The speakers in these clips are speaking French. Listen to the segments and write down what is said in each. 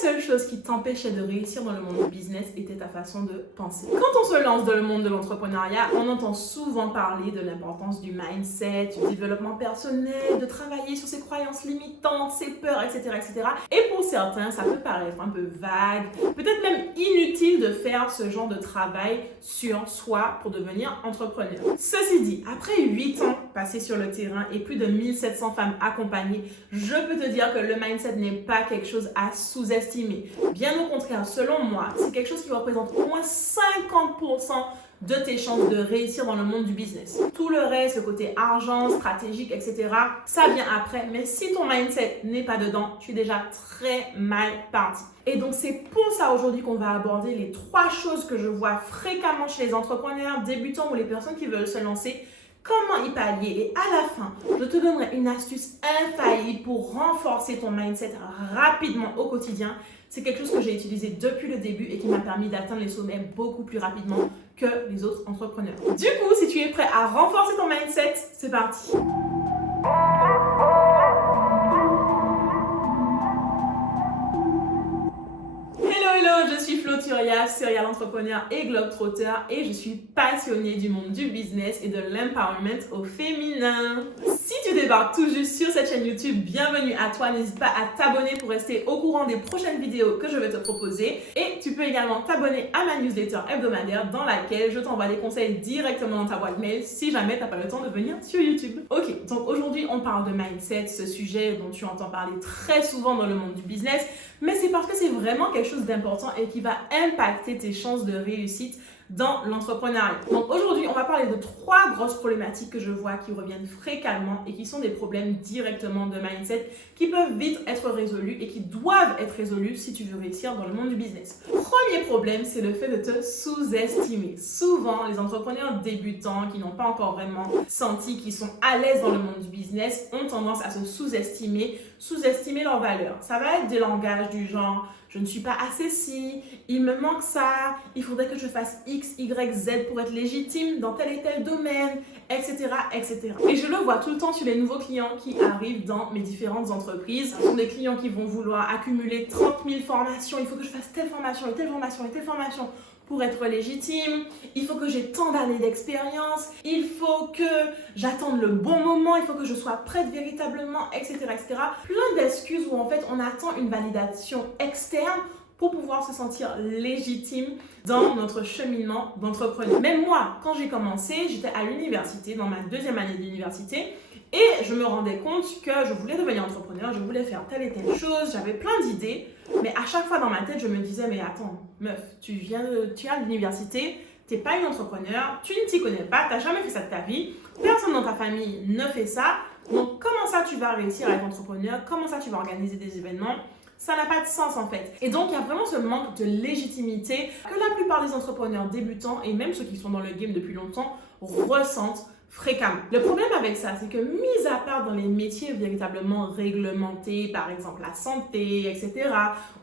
seule chose qui t'empêchait de réussir dans le monde du business était ta façon de penser. Quand on se lance dans le monde de l'entrepreneuriat, on entend souvent parler de l'importance du mindset, du développement personnel, de travailler sur ses croyances limitantes, ses peurs, etc., etc. Et pour certains, ça peut paraître un peu vague, peut-être même inutile de faire ce genre de travail sur soi pour devenir entrepreneur. Ceci dit, après 8 ans passés sur le terrain et plus de 1700 femmes accompagnées, je peux te dire que le mindset n'est pas quelque chose à sous-estimer. Bien au contraire, selon moi, c'est quelque chose qui représente au moins 50% de tes chances de réussir dans le monde du business. Tout le reste, le côté argent, stratégique, etc., ça vient après. Mais si ton mindset n'est pas dedans, tu es déjà très mal parti. Et donc, c'est pour ça aujourd'hui qu'on va aborder les 3 choses que je vois fréquemment chez les entrepreneurs, débutants ou les personnes qui veulent se lancer. Comment y pallier? Et à la fin, je te donnerai une astuce infaillible pour renforcer ton mindset rapidement au quotidien. C'est quelque chose que j'ai utilisé depuis le début et qui m'a permis d'atteindre les sommets beaucoup plus rapidement que les autres entrepreneurs. Du coup, si tu es prêt à renforcer ton mindset, c'est parti! Hello, je suis Flo Turia, serial entrepreneur et globetrotter et je suis passionnée du monde du business et de l'empowerment au féminin. Si tu débarques tout juste sur cette chaîne YouTube, bienvenue à toi. N'hésite pas à t'abonner pour rester au courant des prochaines vidéos que je vais te proposer. Et tu peux également t'abonner à ma newsletter hebdomadaire dans laquelle je t'envoie des conseils directement dans ta boîte mail si jamais tu n'as pas le temps de venir sur YouTube. Ok, donc aujourd'hui on parle de mindset, ce sujet dont tu entends parler très souvent dans le monde du business, mais c'est parce que c'est vraiment quelque chose d'important et qui va impacter tes chances de réussite dans l'entrepreneuriat. Donc aujourd'hui, on va parler de 3 grosses problématiques que je vois qui reviennent fréquemment et qui sont des problèmes directement de mindset qui peuvent vite être résolus et qui doivent être résolus si tu veux réussir dans le monde du business. Premier problème, c'est le fait de te sous-estimer. Souvent, les entrepreneurs débutants qui n'ont pas encore vraiment senti qu'ils sont à l'aise dans le monde du business ont tendance à se sous-estimer leur valeur. Ça va être des langages du genre « je ne suis pas assez ci »,« il me manque ça »,« il faudrait que je fasse X, Y, Z pour être légitime dans tel et tel domaine », etc., etc. Et je le vois tout le temps sur les nouveaux clients qui arrivent dans mes différentes entreprises. Ce sont des clients qui vont vouloir accumuler 30 000 formations. Il faut que je fasse telle formation et telle formation et telle formation pour être légitime. Il faut que j'ai tant d'années d'expérience. Il faut que j'attende le bon moment. Il faut que je sois prête véritablement, etc., etc. Plein d'excuses où en fait on attend une validation externe pour pouvoir se sentir légitime dans notre cheminement d'entrepreneur. Même moi, quand j'ai commencé, j'étais à l'université, dans ma 2e année d'université, et je me rendais compte que je voulais devenir entrepreneur, je voulais faire telle et telle chose, j'avais plein d'idées, mais à chaque fois dans ma tête, je me disais, mais attends, meuf, tu viens à l'université, t'es pas une entrepreneur, tu ne t'y connais pas, t'as jamais fait ça de ta vie, personne dans ta famille ne fait ça, donc comment ça tu vas réussir à être entrepreneur, comment ça tu vas organiser des événements? Ça n'a pas de sens en fait. Et donc, il y a vraiment ce manque de légitimité que la plupart des entrepreneurs débutants et même ceux qui sont dans le game depuis longtemps ressentent fréquemment. Le problème avec ça, c'est que mis à part dans les métiers véritablement réglementés, par exemple la santé, etc.,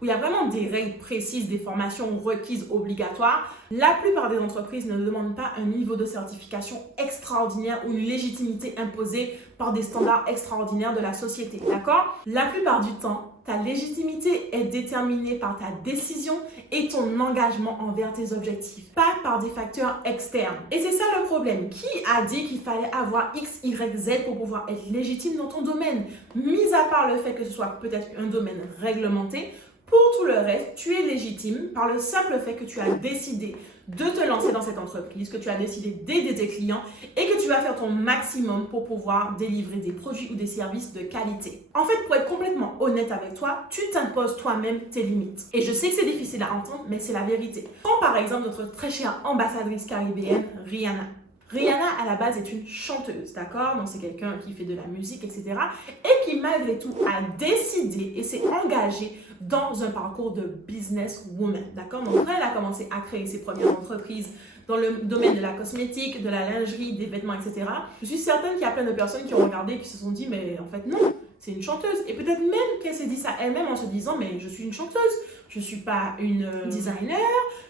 où il y a vraiment des règles précises, des formations requises obligatoires, la plupart des entreprises ne demandent pas un niveau de certification extraordinaire ou une légitimité imposée par des standards extraordinaires de la société, d'accord? La plupart du temps, ta légitimité est déterminée par ta décision et ton engagement envers tes objectifs, pas par des facteurs externes. Et c'est ça le problème. Qui a dit qu'il fallait avoir X, Y, Z pour pouvoir être légitime dans ton domaine? Mis à part le fait que ce soit peut-être un domaine réglementé, pour tout le reste, tu es légitime par le simple fait que tu as décidé de te lancer dans cette entreprise, que tu as décidé d'aider tes clients et que tu vas faire ton maximum pour pouvoir délivrer des produits ou des services de qualité. En fait, pour être complètement honnête avec toi, tu t'imposes toi-même tes limites. Et je sais que c'est difficile à entendre, mais c'est la vérité. Prends par exemple notre très chère ambassadrice caribéenne, Rihanna. Rihanna, à la base, est une chanteuse, d'accord? Donc, c'est quelqu'un qui fait de la musique, etc. Et qui, malgré tout, a décidé et s'est engagée dans un parcours de businesswoman, d'accord? Donc, quand elle a commencé à créer ses premières entreprises dans le domaine de la cosmétique, de la lingerie, des vêtements, etc., je suis certaine qu'il y a plein de personnes qui ont regardé et qui se sont dit, mais en fait, non, c'est une chanteuse. Et peut-être même qu'elle s'est dit ça elle-même en se disant, mais je suis une chanteuse, je ne suis pas une designer,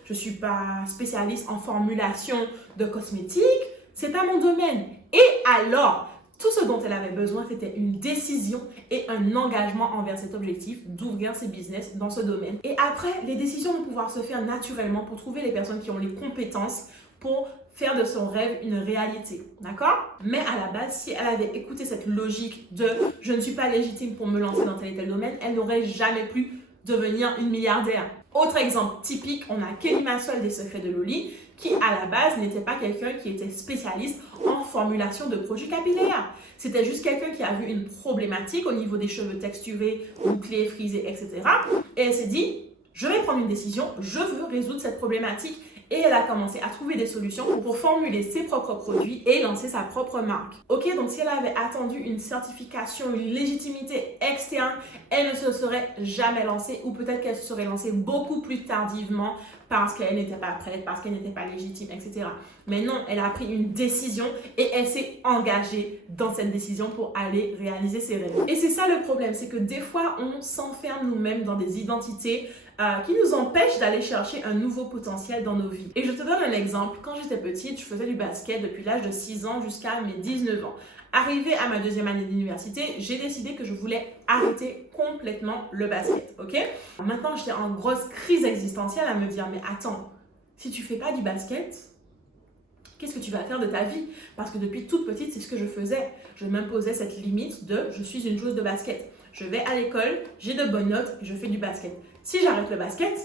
je ne suis pas spécialiste en formulation de cosmétiques, c'est pas mon domaine. Et alors, Tout ce dont elle avait besoin, c'était une décision et un engagement envers cet objectif d'ouvrir ses business dans ce domaine. Et après, les décisions vont pouvoir se faire naturellement pour trouver les personnes qui ont les compétences pour faire de son rêve une réalité, d'accord? Mais à la base, si elle avait écouté cette logique de « je ne suis pas légitime pour me lancer dans tel et tel domaine », elle n'aurait jamais pu devenir une milliardaire. Autre exemple typique, on a Kelly Maxwell des Secrets de Loli, qui à la base n'était pas quelqu'un qui était spécialiste en formulation de produits capillaires. C'était juste quelqu'un qui a vu une problématique au niveau des cheveux texturés, bouclés, frisés, etc. Et elle s'est dit, je vais prendre une décision, je veux résoudre cette problématique. Et elle a commencé à trouver des solutions pour formuler ses propres produits et lancer sa propre marque. Ok, donc si elle avait attendu une certification, une légitimité externe, elle ne se serait jamais lancée ou peut-être qu'elle se serait lancée beaucoup plus tardivement parce qu'elle n'était pas prête, parce qu'elle n'était pas légitime, etc. Mais non, elle a pris une décision et elle s'est engagée dans cette décision pour aller réaliser ses rêves. Et c'est ça le problème, c'est que des fois, on s'enferme nous-mêmes dans des identités qui nous empêchent d'aller chercher un nouveau potentiel dans nos vies. Et je te donne un exemple. Quand j'étais petite, je faisais du basket depuis l'âge de 6 ans jusqu'à mes 19 ans. Arrivée à ma deuxième année d'université, j'ai décidé que je voulais arrêter complètement le basket, ok? Maintenant, j'étais en grosse crise existentielle à me dire, mais attends, si tu fais pas du basket, qu'est-ce que tu vas faire de ta vie? Parce que depuis toute petite, c'est ce que je faisais. Je m'imposais cette limite de « je suis une joueuse de basket ». Je vais à l'école, j'ai de bonnes notes, je fais du basket. Si j'arrête le basket,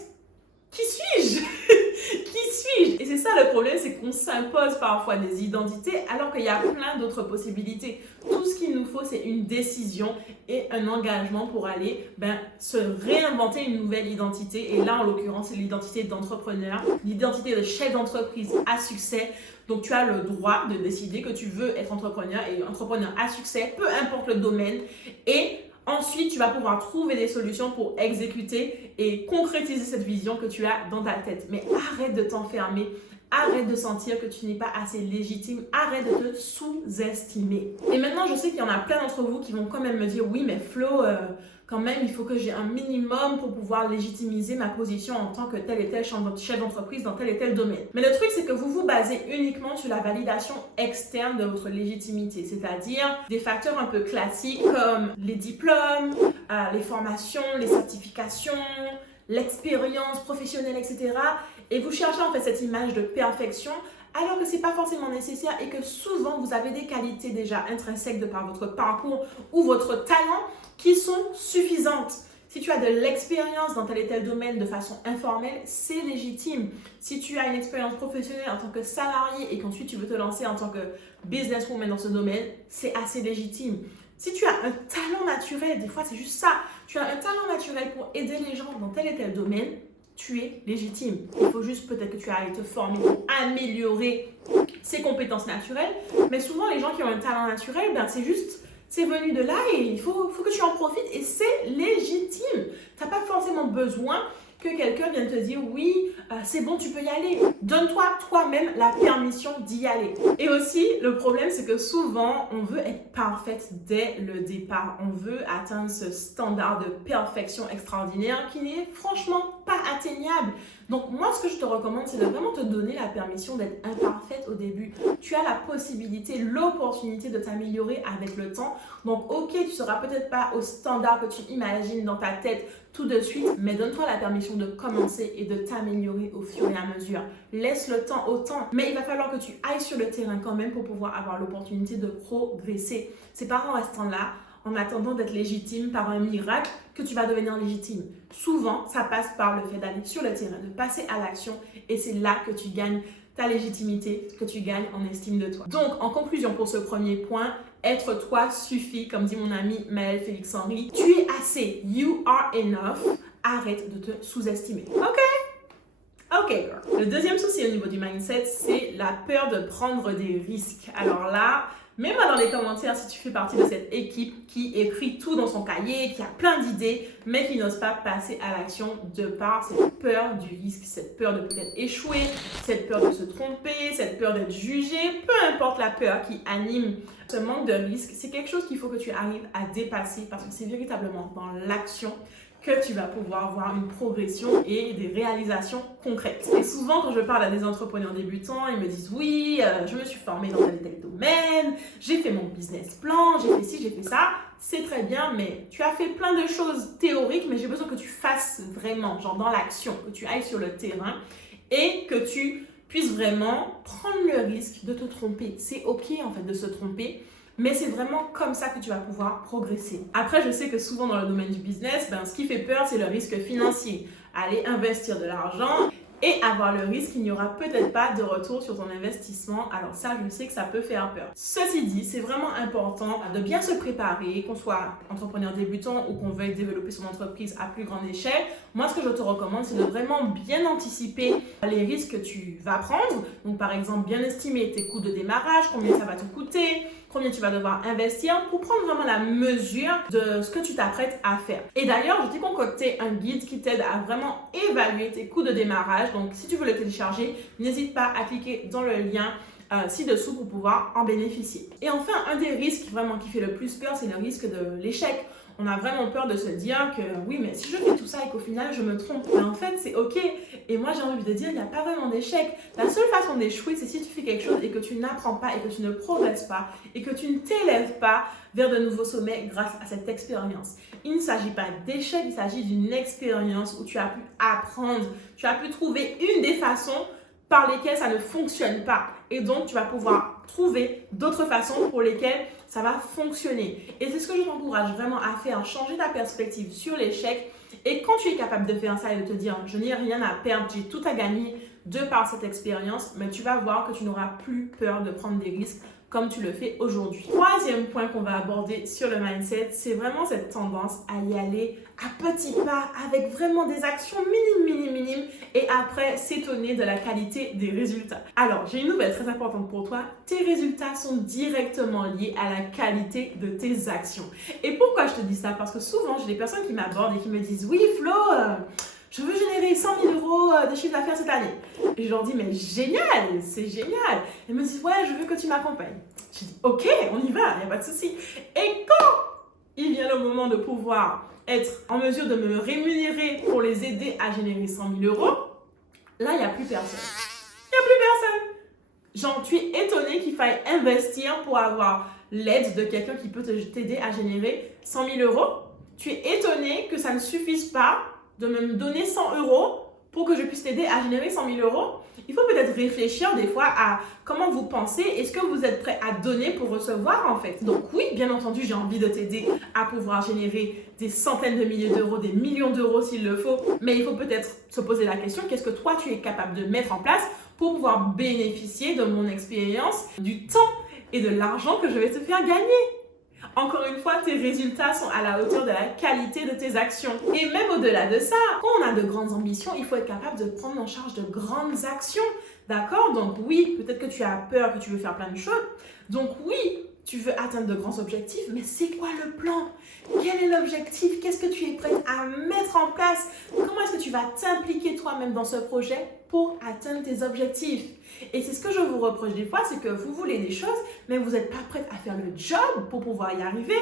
qui suis-je? Qui suis-je? Et c'est ça le problème, c'est qu'on s'impose parfois des identités alors qu'il y a plein d'autres possibilités. Tout ce qu'il nous faut, c'est une décision et un engagement pour aller se réinventer une nouvelle identité. Et là, en l'occurrence, c'est l'identité d'entrepreneur, l'identité de chef d'entreprise à succès. Donc, tu as le droit de décider que tu veux être entrepreneur et entrepreneur à succès, peu importe le domaine. Et ensuite, tu vas pouvoir trouver des solutions pour exécuter et concrétiser cette vision que tu as dans ta tête. Mais arrête de t'enfermer, arrête de sentir que tu n'es pas assez légitime, arrête de te sous-estimer. Et maintenant, je sais qu'il y en a plein d'entre vous qui vont quand même me dire « Oui, mais Flo, quand même, il faut que j'ai un minimum pour pouvoir légitimiser ma position en tant que tel et tel chef d'entreprise dans tel et tel domaine. » Mais le truc, c'est que vous vous basez uniquement sur la validation externe de votre légitimité, c'est-à-dire des facteurs un peu classiques comme les diplômes, les formations, les certifications, l'expérience professionnelle, etc. Et vous cherchez en fait cette image de perfection alors que ce n'est pas forcément nécessaire et que souvent vous avez des qualités déjà intrinsèques de par votre parcours ou votre talent qui sont suffisantes. Si tu as de l'expérience dans tel et tel domaine de façon informelle, c'est légitime. Si tu as une expérience professionnelle en tant que salarié et qu'ensuite tu veux te lancer en tant que businesswoman dans ce domaine, c'est assez légitime. Si tu as un talent naturel, des fois c'est juste ça, tu as un talent naturel pour aider les gens dans tel et tel domaine, tu es légitime. Il faut juste peut-être que tu ailles te former pour améliorer ses compétences naturelles. Mais souvent, les gens qui ont un talent naturel, c'est venu de là et il faut que tu en profites et c'est légitime. Tu n'as pas forcément besoin que quelqu'un vienne te dire « Oui, c'est bon, tu peux y aller ». Donne-toi toi-même la permission d'y aller. Et aussi, le problème, c'est que souvent, on veut être parfaite dès le départ. On veut atteindre ce standard de perfection extraordinaire qui n'est franchement pas atteignable. Donc moi, ce que je te recommande, c'est de vraiment te donner la permission d'être imparfaite au début. Tu as la possibilité, l'opportunité de t'améliorer avec le temps. Donc ok, tu ne seras peut-être pas au standard que tu imagines dans ta tête tout de suite, mais donne-toi la permission de commencer et de t'améliorer au fur et à mesure. Laisse le temps au temps, mais il va falloir que tu ailles sur le terrain quand même pour pouvoir avoir l'opportunité de progresser. C'est pas en restant là, en attendant d'être légitime par un miracle que tu vas devenir légitime. Souvent, ça passe par le fait d'aller sur le terrain, de passer à l'action et c'est là que tu gagnes ta légitimité, que tu gagnes en estime de toi. Donc, en conclusion pour ce premier point, être toi suffit, comme dit mon ami Maëlle Félix-Henry. Tu es assez. You are enough. Arrête de te sous-estimer. Ok, girl. Le deuxième souci au niveau du mindset, c'est la peur de prendre des risques. Alors là, mets-moi dans les commentaires si tu fais partie de cette équipe qui écrit tout dans son cahier, qui a plein d'idées, mais qui n'ose pas passer à l'action de par cette peur du risque, cette peur de peut-être échouer, cette peur de se tromper, cette peur d'être jugé, peu importe la peur qui anime ce manque de risque, c'est quelque chose qu'il faut que tu arrives à dépasser parce que c'est véritablement dans l'action que tu vas pouvoir voir une progression et des réalisations concrètes. Et souvent, quand je parle à des entrepreneurs débutants, ils me disent oui, je me suis formée dans tel et tel domaine, j'ai fait mon business plan, j'ai fait ci, j'ai fait ça. C'est très bien, mais tu as fait plein de choses théoriques, mais j'ai besoin que tu fasses vraiment, genre dans l'action, que tu ailles sur le terrain et que tu puisses vraiment prendre le risque de te tromper. C'est ok en fait de se tromper, mais c'est vraiment comme ça que tu vas pouvoir progresser. Après, je sais que souvent dans le domaine du business, ce qui fait peur, c'est le risque financier. Aller investir de l'argent et avoir le risque qu'il n'y aura peut-être pas de retour sur ton investissement. Alors ça, je sais que ça peut faire peur. Ceci dit, c'est vraiment important de bien se préparer, qu'on soit entrepreneur débutant ou qu'on veuille développer son entreprise à plus grande échelle. Moi, ce que je te recommande, c'est de vraiment bien anticiper les risques que tu vas prendre. Donc, par exemple, bien estimer tes coûts de démarrage, combien ça va te coûter, combien tu vas devoir investir pour prendre vraiment la mesure de ce que tu t'apprêtes à faire. Et d'ailleurs, je t'ai concocté un guide qui t'aide à vraiment évaluer tes coûts de démarrage. Donc, si tu veux le télécharger, n'hésite pas à cliquer dans le lien ci-dessous pour pouvoir en bénéficier. Et enfin, un des risques vraiment qui fait le plus peur, c'est le risque de l'échec. On a vraiment peur de se dire que oui, mais si je fais tout ça et qu'au final je me trompe, mais en fait c'est ok. Et moi j'ai envie de dire, il n'y a pas vraiment d'échec. La seule façon d'échouer, c'est si tu fais quelque chose et que tu n'apprends pas et que tu ne progresses pas et que tu ne t'élèves pas vers de nouveaux sommets grâce à cette expérience. Il ne s'agit pas d'échec, il s'agit d'une expérience où tu as pu apprendre, tu as pu trouver une des façons par lesquelles ça ne fonctionne pas. Et donc, tu vas pouvoir trouver d'autres façons pour lesquelles ça va fonctionner. Et c'est ce que je t'encourage vraiment à faire, changer ta perspective sur l'échec. Et quand tu es capable de faire ça et de te dire, je n'ai rien à perdre, j'ai tout à gagner de par cette expérience, mais tu vas voir que tu n'auras plus peur de prendre des risques comme tu le fais aujourd'hui. Troisième point qu'on va aborder sur le mindset, c'est vraiment cette tendance à y aller à petits pas, avec vraiment des actions minimes, et après s'étonner de la qualité des résultats. Alors, j'ai une nouvelle très importante pour toi. Tes résultats sont directement liés à la qualité de tes actions. Et pourquoi je te dis ça? Parce que souvent, j'ai des personnes qui m'abordent et qui me disent « Oui, Flo, je veux générer 100 000 euros de chiffre d'affaires cette année. » Et je leur dis, mais génial, c'est génial. Ils me disent, ouais, je veux que tu m'accompagnes. Je dis, ok, on y va, il n'y a pas de souci. Et quand il vient le moment de pouvoir être en mesure de me rémunérer pour les aider à générer 100 000 euros, là, il n'y a plus personne. Il n'y a plus personne. Genre, tu es étonné qu'il faille investir pour avoir l'aide de quelqu'un qui peut t'aider à générer 100 000 euros. Tu es étonné que ça ne suffise pas de me donner 100 euros pour que je puisse t'aider à générer 100 000 euros. Il faut peut-être réfléchir des fois à comment vous pensez, est-ce que vous êtes prêt à donner pour recevoir en fait. Donc oui, bien entendu, j'ai envie de t'aider à pouvoir générer des centaines de milliers d'euros, des millions d'euros s'il le faut, mais il faut peut-être se poser la question, qu'est-ce que toi tu es capable de mettre en place pour pouvoir bénéficier de mon expérience, du temps et de l'argent que je vais te faire gagner. Encore une fois, tes résultats sont à la hauteur de la qualité de tes actions. Et même au-delà de ça, quand on a de grandes ambitions, il faut être capable de prendre en charge de grandes actions. D'accord? Donc oui, peut-être que tu as peur, que tu veux faire plein de choses. Donc oui, tu veux atteindre de grands objectifs, mais c'est quoi le plan? Quel est l'objectif? Qu'est-ce que tu es prête à mettre en place? Comment est-ce que tu vas t'impliquer toi-même dans ce projet pour atteindre tes objectifs? Et c'est ce que je vous reproche des fois, c'est que vous voulez des choses, mais vous n'êtes pas prête à faire le job pour pouvoir y arriver.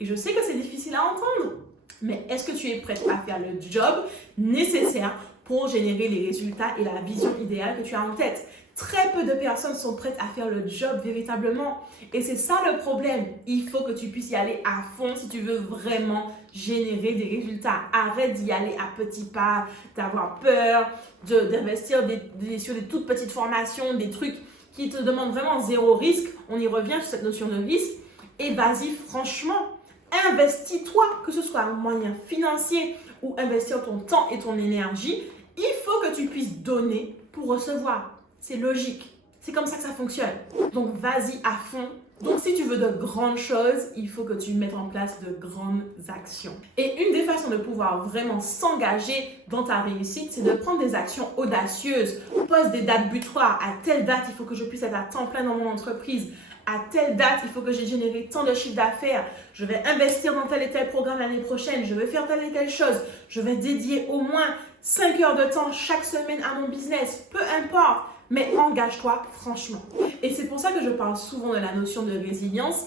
Et je sais que c'est difficile à entendre, mais est-ce que tu es prête à faire le job nécessaire pour générer les résultats et la vision idéale que tu as en tête? Très peu de personnes sont prêtes à faire le job véritablement. Et c'est ça le problème. Il faut que tu puisses y aller à fond si tu veux vraiment générer des résultats. Arrête d'y aller à petits pas, d'avoir peur, d'investir sur des toutes petites formations, des trucs qui te demandent vraiment zéro risque. On y revient sur cette notion de risque. Et vas-y, franchement, investis-toi, que ce soit un moyen financier ou investir ton temps et ton énergie. Il faut que tu puisses donner pour recevoir. C'est logique. C'est comme ça que ça fonctionne. Donc, vas-y à fond. Donc, si tu veux de grandes choses, il faut que tu mettes en place de grandes actions. Et une des façons de pouvoir vraiment s'engager dans ta réussite, c'est de prendre des actions audacieuses. Pose des dates butoirs. À telle date, il faut que je puisse être à temps plein dans mon entreprise. À telle date, il faut que j'ai généré tant de chiffre d'affaires. Je vais investir dans tel et tel programme l'année prochaine. Je vais faire telle et telle chose. Je vais dédier au moins 5 heures de temps chaque semaine à mon business. Peu importe. mais engage-toi franchement. Et c'est pour ça que je parle souvent de la notion de résilience.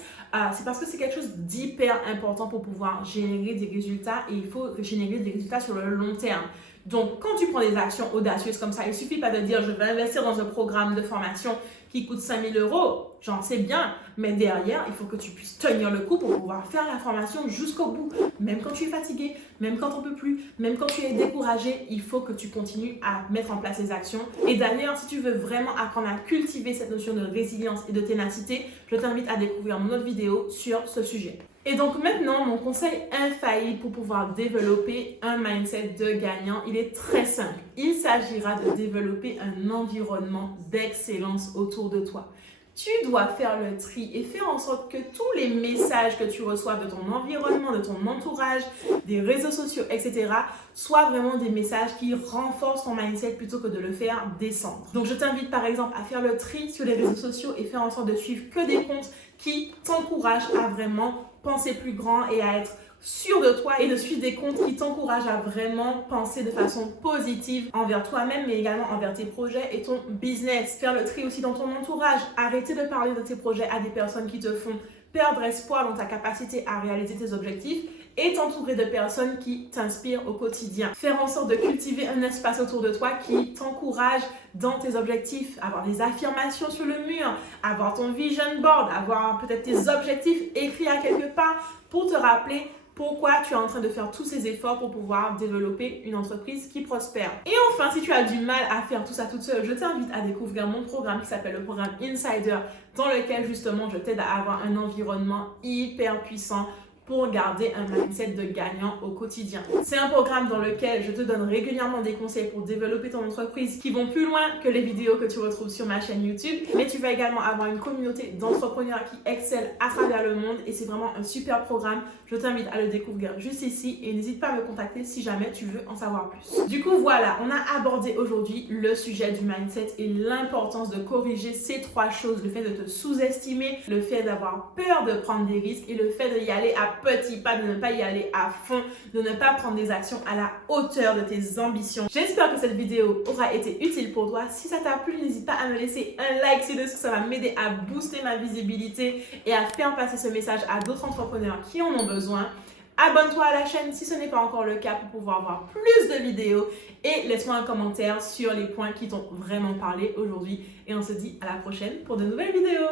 C'est parce que c'est quelque chose d'hyper important pour pouvoir générer des résultats et il faut générer des résultats sur le long terme. Donc, quand tu prends des actions audacieuses comme ça, il ne suffit pas de dire je vais investir dans un programme de formation qui coûte 5 000 €. J'en sais bien, mais derrière, il faut que tu puisses tenir le coup pour pouvoir faire la formation jusqu'au bout. Même quand tu es fatigué, même quand on ne peut plus, même quand tu es découragé, il faut que tu continues à mettre en place ces actions. Et d'ailleurs, si tu veux vraiment apprendre à cultiver cette notion de résilience et de ténacité, je t'invite à découvrir mon autre vidéo sur ce sujet. Et donc maintenant, mon conseil infaillible pour pouvoir développer un mindset de gagnant, il est très simple. Il s'agira de développer un environnement d'excellence autour de toi. Tu dois faire le tri et faire en sorte que tous les messages que tu reçois de ton environnement, de ton entourage, des réseaux sociaux, etc. soient vraiment des messages qui renforcent ton mindset plutôt que de le faire descendre. Donc je t'invite par exemple à faire le tri sur les réseaux sociaux et faire en sorte de suivre que des comptes qui t'encouragent à vraiment penser plus grand et à être sûr de toi et de suivre des comptes qui t'encouragent à vraiment penser de façon positive envers toi-même mais également envers tes projets et ton business. Faire le tri aussi dans ton entourage. Arrêter de parler de tes projets à des personnes qui te font perdre espoir dans ta capacité à réaliser tes objectifs et t'entourer de personnes qui t'inspirent au quotidien. Faire en sorte de cultiver un espace autour de toi qui t'encourage dans tes objectifs, avoir des affirmations sur le mur, avoir ton vision board, avoir peut-être tes objectifs écrits à quelque part pour te rappeler pourquoi tu es en train de faire tous ces efforts pour pouvoir développer une entreprise qui prospère. Et enfin, si tu as du mal à faire tout ça toute seule, je t'invite à découvrir mon programme qui s'appelle le programme Insider, dans lequel justement je t'aide à avoir un environnement hyper puissant pour garder un mindset de gagnant au quotidien. C'est un programme dans lequel je te donne régulièrement des conseils pour développer ton entreprise qui vont plus loin que les vidéos que tu retrouves sur ma chaîne YouTube. Mais tu vas également avoir une communauté d'entrepreneurs qui excellent à travers le monde et c'est vraiment un super programme. Je t'invite à le découvrir juste ici et n'hésite pas à me contacter si jamais tu veux en savoir plus. Du coup, voilà, on a abordé aujourd'hui le sujet du mindset et l'importance de corriger ces trois choses. Le fait de te sous-estimer, le fait d'avoir peur de prendre des risques et le fait d'y aller à petits pas, de ne pas y aller à fond, de ne pas prendre des actions à la hauteur de tes ambitions. J'espère que cette vidéo aura été utile pour toi. Si ça t'a plu, n'hésite pas à me laisser un like ci-dessous, ça va m'aider à booster ma visibilité et à faire passer ce message à d'autres entrepreneurs qui en ont besoin. Abonne-toi à la chaîne si ce n'est pas encore le cas pour pouvoir voir plus de vidéos et laisse-moi un commentaire sur les points qui t'ont vraiment parlé aujourd'hui et on se dit à la prochaine pour de nouvelles vidéos.